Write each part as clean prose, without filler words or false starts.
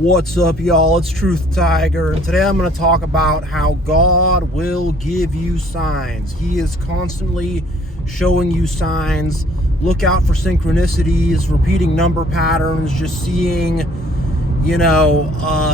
What's up, y'all? It's TruthTiger, and today I'm going to talk about how God will give you signs. He is constantly showing you signs. Look out for synchronicities, repeating number patterns, just seeing,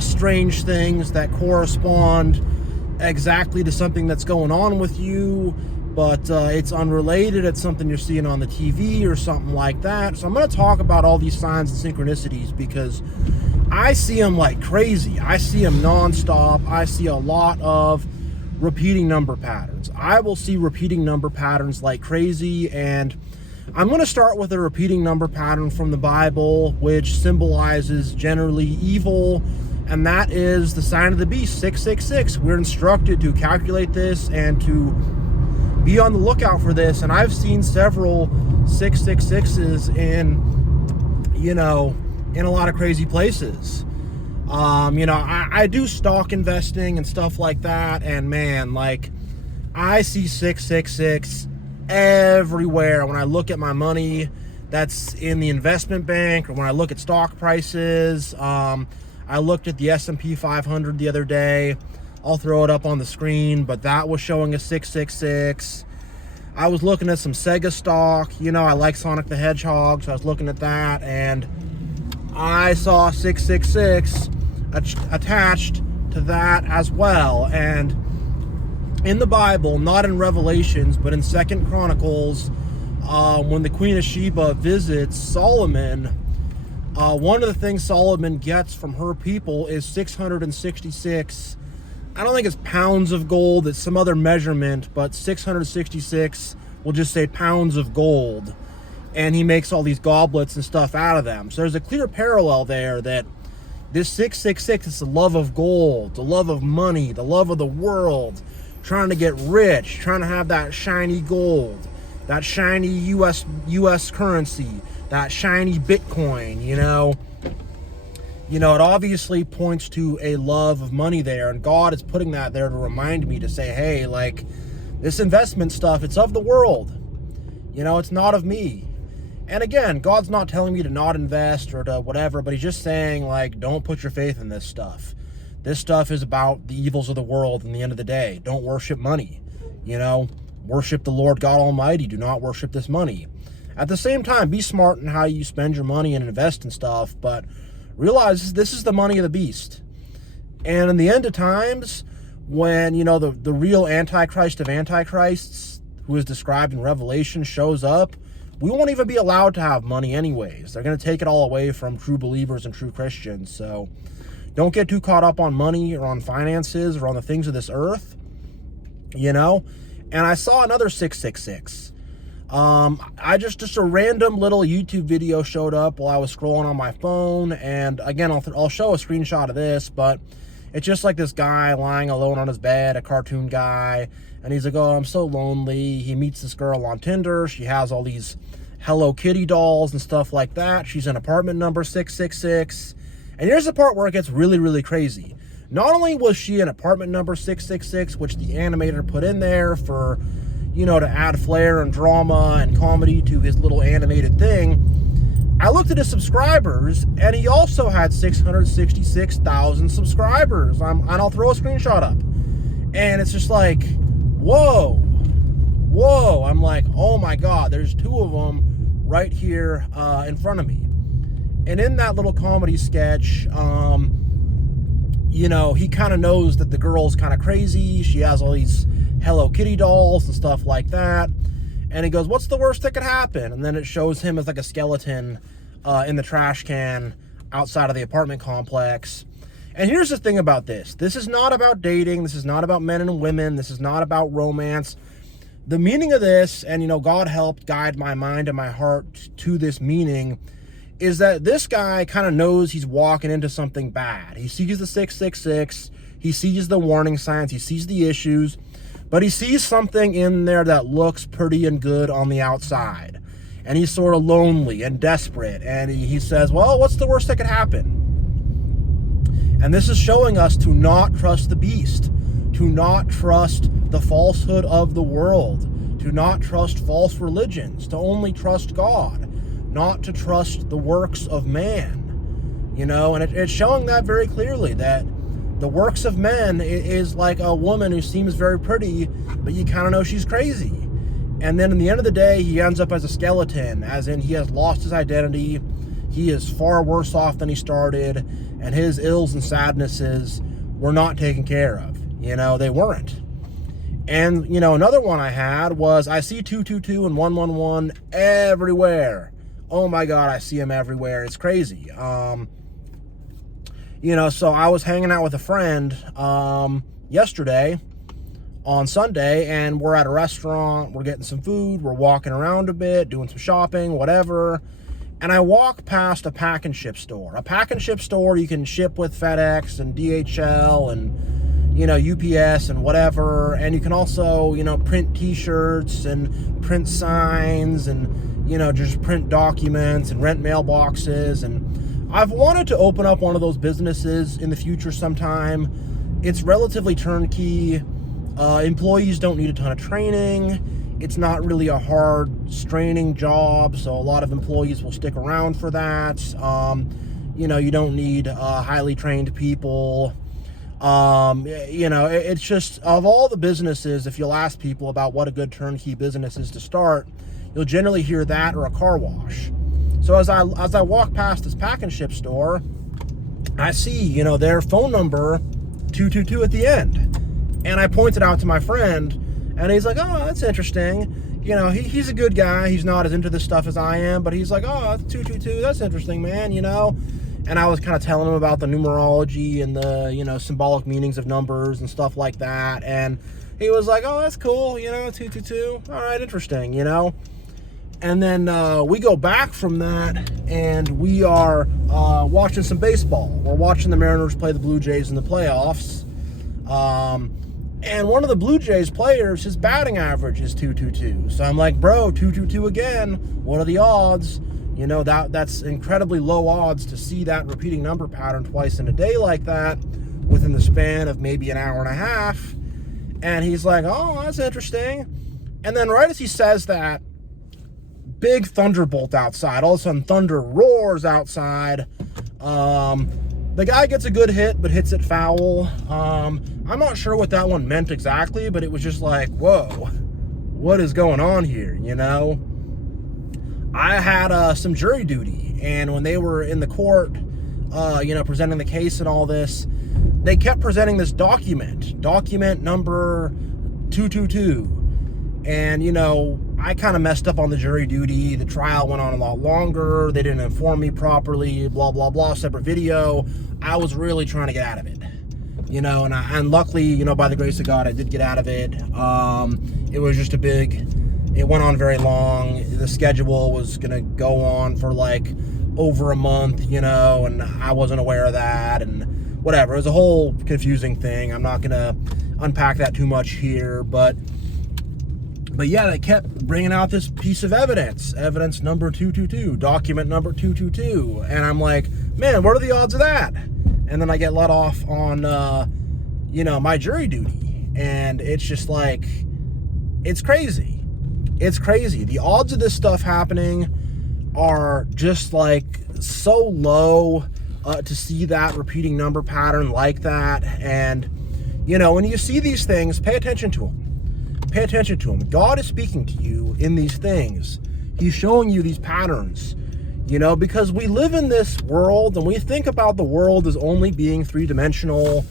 strange things that correspond exactly to something that's going on with you, but it's unrelated. It's something you're seeing on the TV or something like that. So I'm going to talk about all these signs and synchronicities because I see them like crazy. I see them nonstop. I see a lot of repeating number patterns. I will see repeating number patterns like crazy, and I'm going to start with a repeating number pattern from the Bible, which symbolizes generally evil, and that is the sign of the beast, 666. We're instructed to calculate this and to be on the lookout for this, and I've seen several 666s in a lot of crazy places. I do stock investing and stuff like that, and man, I see 666 everywhere when I look at my money that's in the investment bank, or when I look at stock prices. I looked at the S&P 500 the other day. I'll throw it up on the screen, but that was showing a 666. I was looking at some Sega stock. I like Sonic the Hedgehog, so I was looking at that, and I saw 666 attached to that as well. And in the Bible, not in Revelations, but in 2 Chronicles, when the Queen of Sheba visits Solomon, one of the things Solomon gets from her people is 666, I don't think it's pounds of gold, it's some other measurement, but 666, we'll just say pounds of gold. And he makes all these goblets and stuff out of them. So there's a clear parallel there that this 666 is the love of gold, the love of money, the love of the world, trying to get rich, trying to have that shiny gold, that shiny US currency, that shiny Bitcoin, it obviously points to a love of money there, and God is putting that there to remind me to say, hey, this investment stuff, it's of the world. It's not of me. And again, God's not telling me to not invest or to whatever, but he's just saying, don't put your faith in this stuff. This stuff is about the evils of the world in the end of the day. Don't worship money. Worship the Lord God Almighty. Do not worship this money. At the same time, be smart in how you spend your money and invest in stuff, but realize this is the money of the beast. And in the end of times, when, the real Antichrist of Antichrists, who is described in Revelation, shows up, we won't even be allowed to have money anyways. They're going to take it all away from true believers and true Christians. So don't get too caught up on money or on finances or on the things of this earth, And I saw another 666. Just a random little YouTube video showed up while I was scrolling on my phone. And again, I'll show a screenshot of this, but it's just like this guy lying alone on his bed, a cartoon guy. And he's like, oh, I'm so lonely. He meets this girl on Tinder. She has all these Hello Kitty dolls and stuff like that. She's in apartment number 666. And here's the part where it gets really, really crazy. Not only was she in apartment number 666, which the animator put in there for, to add flair and drama and comedy to his little animated thing, I looked at his subscribers, and he also had 666,000 subscribers. And I'll throw a screenshot up. And it's just like, whoa. I'm like, oh my God, there's two of them right here in front of me. And in that little comedy sketch, he kind of knows that the girl's kind of crazy. She has all these Hello Kitty dolls and stuff like that. And he goes, what's the worst that could happen? And then it shows him as like a skeleton in the trash can outside of the apartment complex. And here's the thing about this. This is not about dating. This is not about men and women. This is not about romance. The meaning of this, and God helped guide my mind and my heart to this meaning, is that this guy kind of knows he's walking into something bad. He sees the 666, he sees the warning signs, he sees the issues, but he sees something in there that looks pretty and good on the outside. And he's sort of lonely and desperate, and he says, well, what's the worst that could happen? And this is showing us to not trust the beast, to not trust the falsehood of the world, to not trust false religions, to only trust God, not to trust the works of man. you know, and it's showing that very clearly, that the works of men is like a woman who seems very pretty, but you kind of know she's crazy. And then in the end of the day, he ends up as a skeleton, as in he has lost his identity. He is far worse off than he started, and his ills and sadnesses were not taken care of. You know, they weren't. And, you know, another one I had was, I see 222 and 111 everywhere. Oh my God, I see them everywhere. It's crazy. You know, so I was hanging out with a friend yesterday on Sunday, and we're at a restaurant, we're getting some food, we're walking around a bit, doing some shopping, whatever. And I walk past a pack and ship store. A pack and ship store, you can ship with FedEx and DHL and, you know, UPS and whatever. And you can also, you know, print t-shirts and print signs and, you know, just print documents and rent mailboxes. And I've wanted to open up one of those businesses in the future sometime. It's relatively turnkey. Employees don't need a ton of training. It's not really a hard, straining job, so a lot of employees will stick around for that. You know, you don't need highly trained people. You know, it's just, of all the businesses, if you'll ask people about what a good turnkey business is to start, you'll generally hear that or a car wash. So as I walk past this pack and ship store, I see, you know, their phone number 222 at the end. And I pointed out to my friend, and he's like, oh, that's interesting. You know, he's a good guy. He's not as into this stuff as I am, but he's like, oh, that's 222. That's interesting, man, you know. And I was kind of telling him about the numerology and the, you know, symbolic meanings of numbers and stuff like that. And he was like, oh, that's cool, you know, 222. All right, interesting, you know. And then we go back from that, and we are watching some baseball. We're watching the Mariners play the Blue Jays in the playoffs. And one of the Blue Jays players, his batting average is 222. So I'm like, bro, 222 again. What are the odds? You know, that's incredibly low odds to see that repeating number pattern twice in a day like that within the span of maybe an hour and a half. And he's like, oh, that's interesting. And then right as he says that, big thunderbolt outside. All of a sudden, thunder roars outside. The guy gets a good hit, but hits it foul. I'm not sure what that one meant exactly, but it was just like, whoa, what is going on here, you know? I had some jury duty, and when they were in the court, you know, presenting the case and all this, they kept presenting this document number 222. And, you know, I kind of messed up on the jury duty. The trial went on a lot longer. They didn't inform me properly, blah, blah, blah, separate video. I was really trying to get out of it, you know, and luckily, you know, by the grace of God, I did get out of it. It was just it went on very long. The schedule was going to go on for like over a month, you know, and I wasn't aware of that and whatever. It was a whole confusing thing. I'm not going to unpack that too much here, but yeah, they kept bringing out this piece of evidence number 222, document number 222. And I'm like, man, what are the odds of that? And then I get let off on, you know, my jury duty. And it's just like, it's crazy. It's crazy. The odds of this stuff happening are just like so low to see that repeating number pattern like that. And, you know, when you see these things, pay attention to them. Pay attention to him. God is speaking to you in these things. He's showing you these patterns, you know, because we live in this world and we think about the world as only being three-dimensional,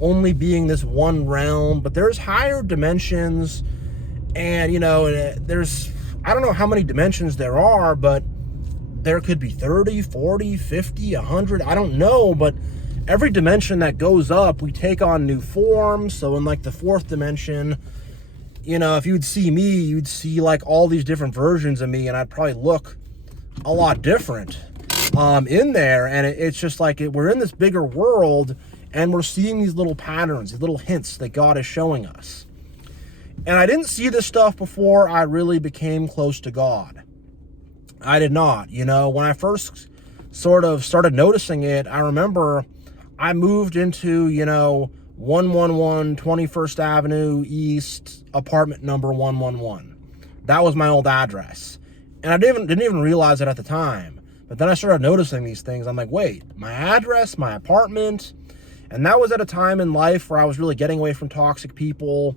only being this one realm, but there's higher dimensions. And, you know, there's, I don't know how many dimensions there are, but there could be 30, 40, 50, 100. I don't know, but every dimension that goes up, we take on new forms. So in like the fourth dimension, you know, if you'd see me, you'd see like all these different versions of me, and I'd probably look a lot different in there. And it's just like we're in this bigger world, and we're seeing these little patterns, these little hints that God is showing us. And I didn't see this stuff before I really became close to God. I did not. You know, when I first sort of started noticing it, I remember I moved into, you know, 111 21st Avenue East, apartment number 111. That was my old address. And I didn't even realize it at the time. But then I started noticing these things. I'm like, wait, my address, my apartment. And that was at a time in life where I was really getting away from toxic people,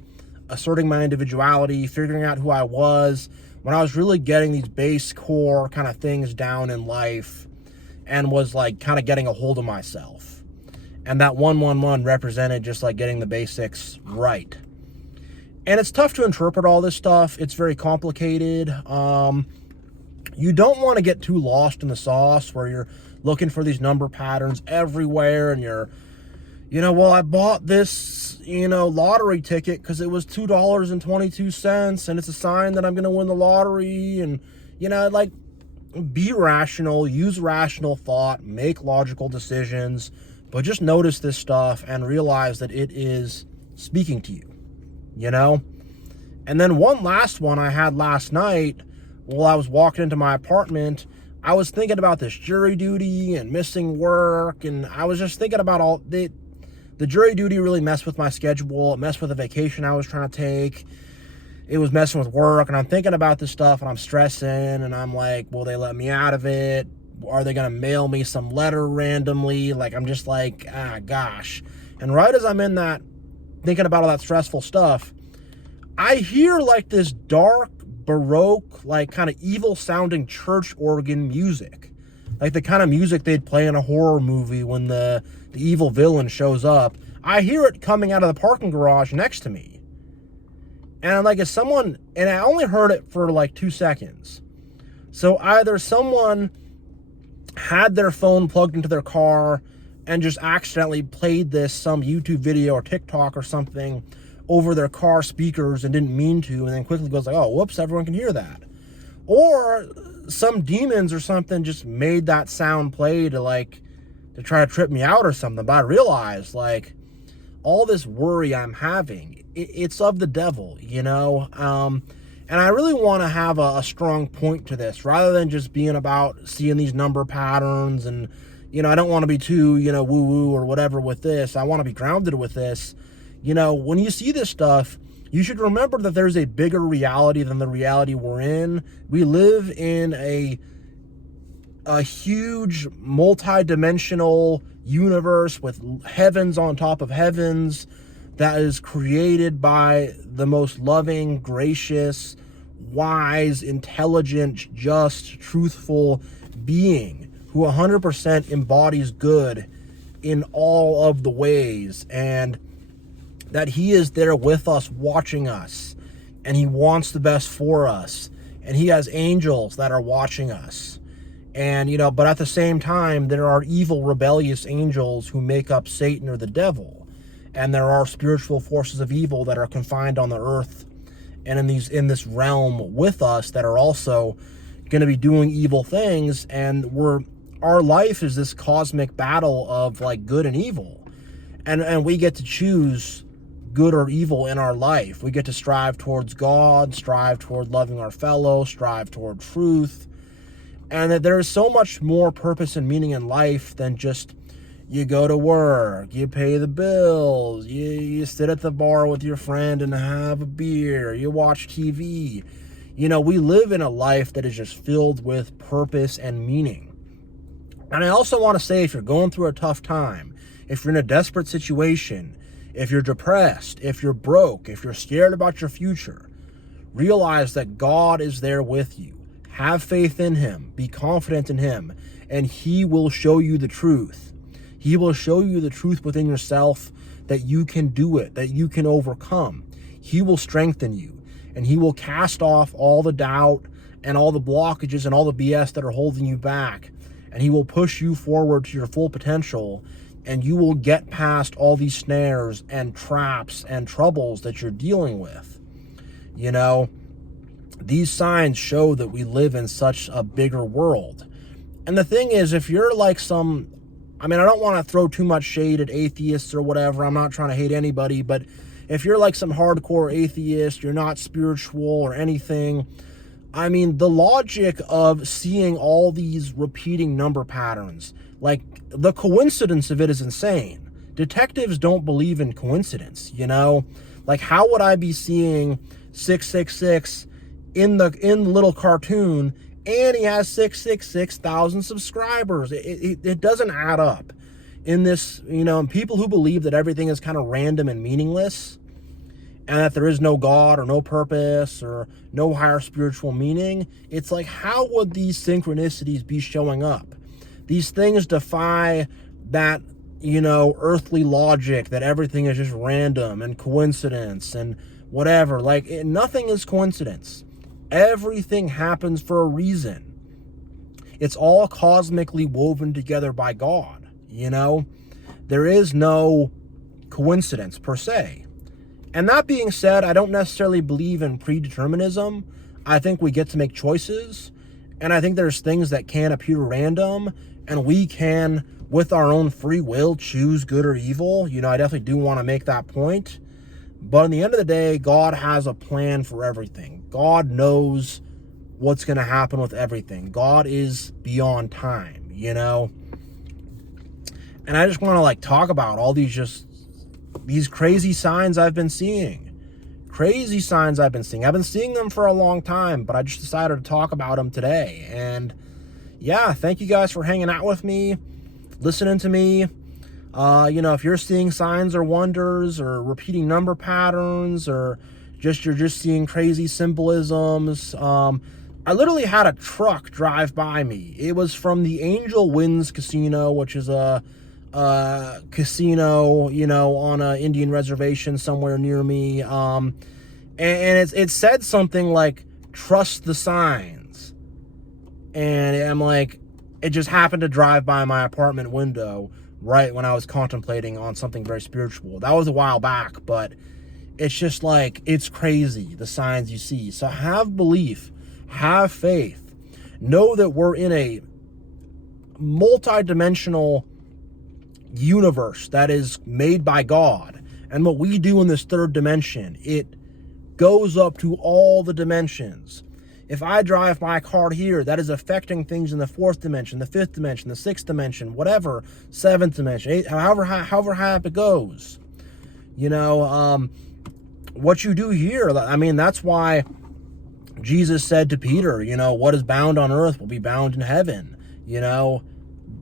asserting my individuality, figuring out who I was, when I was really getting these base core kind of things down in life and was like kind of getting a hold of myself. And that 111 represented just like getting the basics right. And it's tough to interpret all this stuff. It's very complicated. You don't want to get too lost in the sauce where you're looking for these number patterns everywhere and you're, well, I bought this, lottery ticket because it was $2.22 and it's a sign that I'm going to win the lottery. And, like, be rational, use rational thought, make logical decisions, but just notice this stuff and realize that it is speaking to you, And then one last one I had last night while I was walking into my apartment. I was thinking about this jury duty and missing work, and I was just thinking about all the jury duty really messed with my schedule. It messed with the vacation I was trying to take. It was messing with work, and I'm thinking about this stuff, and I'm stressing, and I'm like, will they let me out of it? Are they going to mail me some letter randomly? Like, I'm just like, gosh. And right as I'm in that, thinking about all that stressful stuff, I hear like this dark, Baroque, like kind of evil-sounding church organ music. Like the kind of music they'd play in a horror movie when the evil villain shows up. I hear it coming out of the parking garage next to me. And I'm like, and I only heard it for like 2 seconds. So either someone had their phone plugged into their car and just accidentally played some YouTube video or TikTok or something over their car speakers and didn't mean to, and then quickly goes like, oh, whoops, everyone can hear that. Or some demons or something just made that sound play to try to trip me out or something. But I realized, like, all this worry I'm having, it's of the devil, And I really want to have a strong point to this, rather than just being about seeing these number patterns. And, I don't want to be too, woo-woo or whatever with this. I want to be grounded with this. When you see this stuff, you should remember that there's a bigger reality than the reality we're in. We live in a huge multi-dimensional universe with heavens on top of heavens that is created by the most loving, gracious, wise, intelligent, just, truthful being who 100% embodies good in all of the ways, and that he is there with us, watching us, and he wants the best for us, and he has angels that are watching us. And, but at the same time, there are evil, rebellious angels who make up Satan or the devil. And there are spiritual forces of evil that are confined on the earth and in this realm with us that are also going to be doing evil things. And our life is this cosmic battle of like good and evil. And we get to choose good or evil in our life. We get to strive towards God, strive toward loving our fellow, strive toward truth. And that there is so much more purpose and meaning in life than just you go to work, you pay the bills, you sit at the bar with your friend and have a beer, you watch TV. We live in a life that is just filled with purpose and meaning. And I also want to say, if you're going through a tough time, if you're in a desperate situation, if you're depressed, if you're broke, if you're scared about your future, realize that God is there with you. Have faith in him, be confident in him, and he will show you the truth. He will show you the truth within yourself, that you can do it, that you can overcome. He will strengthen you, and he will cast off all the doubt and all the blockages and all the BS that are holding you back, and he will push you forward to your full potential, and you will get past all these snares and traps and troubles that you're dealing with. These signs show that we live in such a bigger world. And the thing is, if you're like I don't want to throw too much shade at atheists or whatever. I'm not trying to hate anybody, but if you're like some hardcore atheist, you're not spiritual or anything. The logic of seeing all these repeating number patterns, like the coincidence of it is insane. Detectives don't believe in coincidence, Like, how would I be seeing 666 in the little cartoon and he has 666,000 subscribers. It doesn't add up. In this, and people who believe that everything is kind of random and meaningless, and that there is no God or no purpose or no higher spiritual meaning, it's like, how would these synchronicities be showing up? These things defy that, earthly logic that everything is just random and coincidence and whatever. Like, nothing is coincidence. Everything happens for a reason. It's all cosmically woven together by God. There is no coincidence per se. And that being said, I don't necessarily believe in predeterminism. I think we get to make choices, and I think there's things that can appear random, and we can, with our own free will, choose good or evil. I definitely do want to make that point. But in the end of the day, God has a plan for everything. God knows what's going to happen with everything. God is beyond time, And I just want to talk about all these crazy signs I've been seeing. Crazy signs I've been seeing. I've been seeing them for a long time, but I just decided to talk about them today. And yeah, thank you guys for hanging out with me, listening to me. If you're seeing signs or wonders or repeating number patterns, or you're just seeing crazy symbolisms. I literally had a truck drive by me. It was from the Angel Winds Casino, which is a casino, on a Indian reservation somewhere near me. And it said something like, trust the signs. And I'm like, it just happened to drive by my apartment window right when I was contemplating on something very spiritual. That was a while back, but it's just it's crazy, the signs you see. So have belief, have faith, know that we're in a multi-dimensional universe that is made by God, and what we do in this third dimension, it goes up to all the dimensions. If I drive my car here, that is affecting things in the fourth dimension, the fifth dimension, the sixth dimension, whatever, seventh dimension, eighth, however high up it goes. What you do here, that's why Jesus said to Peter, what is bound on earth will be bound in heaven,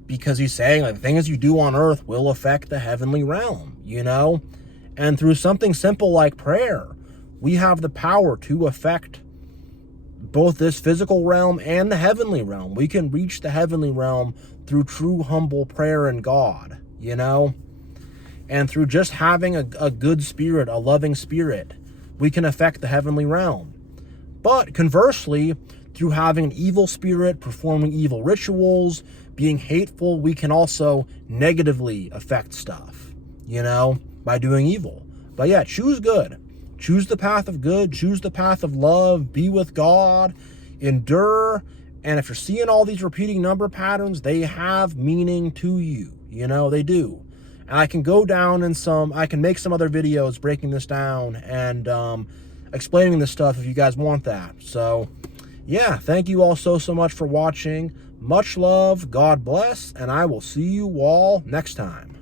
because he's saying, the things you do on earth will affect the heavenly realm, and through something simple like prayer, we have the power to affect both this physical realm and the heavenly realm. We can reach the heavenly realm through true humble prayer in God, and through just having a good spirit, a loving spirit, we can affect the heavenly realm. But conversely, through having an evil spirit, performing evil rituals, being hateful, we can also negatively affect stuff, by doing evil. But yeah, choose good. Choose the path of good. Choose the path of love. Be with God. Endure. And if you're seeing all these repeating number patterns, they have meaning to you. They do. And I can go down I can make some other videos breaking this down and explaining this stuff if you guys want that. So yeah, thank you all so much for watching. Much love, God bless, and I will see you all next time.